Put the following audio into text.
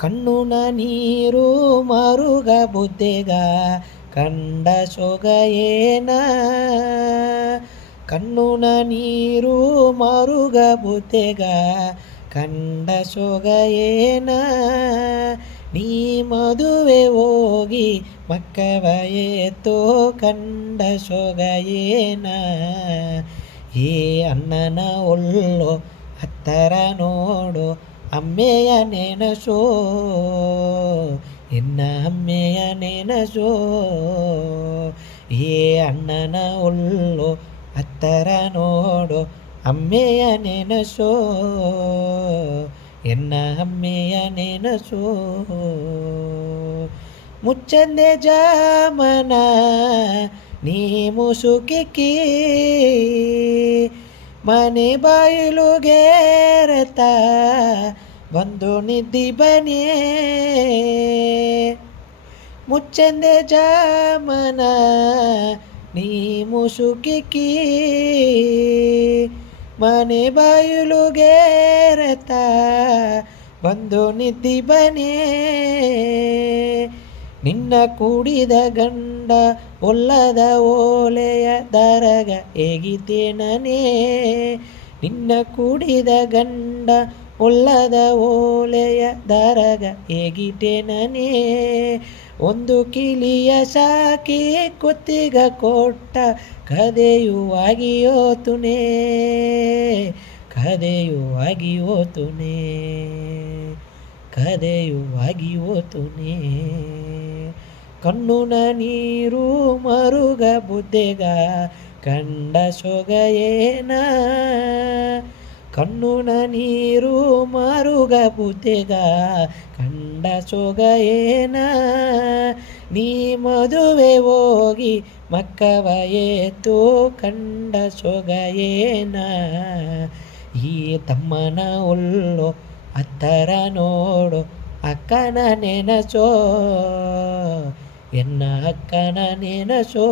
ಕಣ್ಣುನ ನೀರು ಮರುಗ ಬುದ್ದೆಗ ಕಂಡ ಸೊಗಯೇನ ಕಣ್ಣುನ ನೀರು ಮರುಗ ಬುದ್ದೆಗ ಕಂಡ ಸೊಗಯೇನ ನೀ ಮದುವೆ ಹೋಗಿ ಮಕ್ಕವ ಏತೋ ಕಂಡ ಸೊಗಯೇನ ಏ ಅಣ್ಣನ ಒಳ್ಳೋ ಹತ್ತರ ನೋಡು ಅಮ್ಮೆಯ ನೆನಸೋ ಎನ್ನ ಅಮ್ಮೆಯ ನೆನಸೋ ಏ ಅಣ್ಣನ ಒಳ್ಳೋ ಹತ್ತರ ನೋಡು ಅಮ್ಮೆಯ ನೆನಸೋ ಎನ್ನ ಅಮ್ಮೆಯ ನೆನಸೋ ಮುಚ್ಚಂದೆ ಜಾಮನ ನೀ ಮುಸುಕಿಕ್ಕಿ ಮನೆ ಬಾಯಿಲುಗೇರತ ಬಂದು ನಿದ್ದಿ ಬನೇ ಮುಚ್ಚಂದೆ ಜಾಮನ ನೀ ಮುಸುಕಿಕ್ಕಿ ಮನೆ ಬಾಯಿಲುಗೇರತ ಬಂದು ನಿದ್ದಿ ಬನೇ ನಿನ್ನ ಕೂಡಿದ ಗಂಡ ಒಲ್ಲದ ಓಲೆಯ ದರಗ ಹೇಗಿದ್ದೇನೇ ನಿನ್ನ ಕೂಡಿದ ಗಂಡ ಒಲ್ಲದ ಓಲೆಯ ದರಗ ಹೇಗಿದ್ದೇನೇ ಒಂದು ಕಿಲಿಯ ಸಾಕಿ ಕುತ್ತಿಗ ಕೊಟ್ಟ ಕದೆಯುವಾಗಿ ಹೋತುನೇ ಕದೆಯುವಾಗಿ ಹೋತುನೇ ಕದೆಯುವಾಗಿ ಹೋತುನೇ ಕಣ್ಣುನ ನೀರು ಮರುಗ ಬುದ್ದೆಗ ಕಂಡ ಸೊಗಯೇನ ಕಣ್ಣುನ ನೀರು ಮರುಗ ಬುದ್ದೆಗ ಕಂಡ ಸೊಗಯೇನ ನೀ ಮದುವೆ ಹೋಗಿ ಮಕ್ಕವ ಏತೋ ಕಂಡ ಸೊಗಯೇನ ಈ ತಮ್ಮನ ಒಳ್ಳೋ ಹತ್ತರ ನೋಡು ಅಕ್ಕನ ನೆನಸೋ ಎನ್ನ ಅಕ್ಕನ ನೆನಸೋ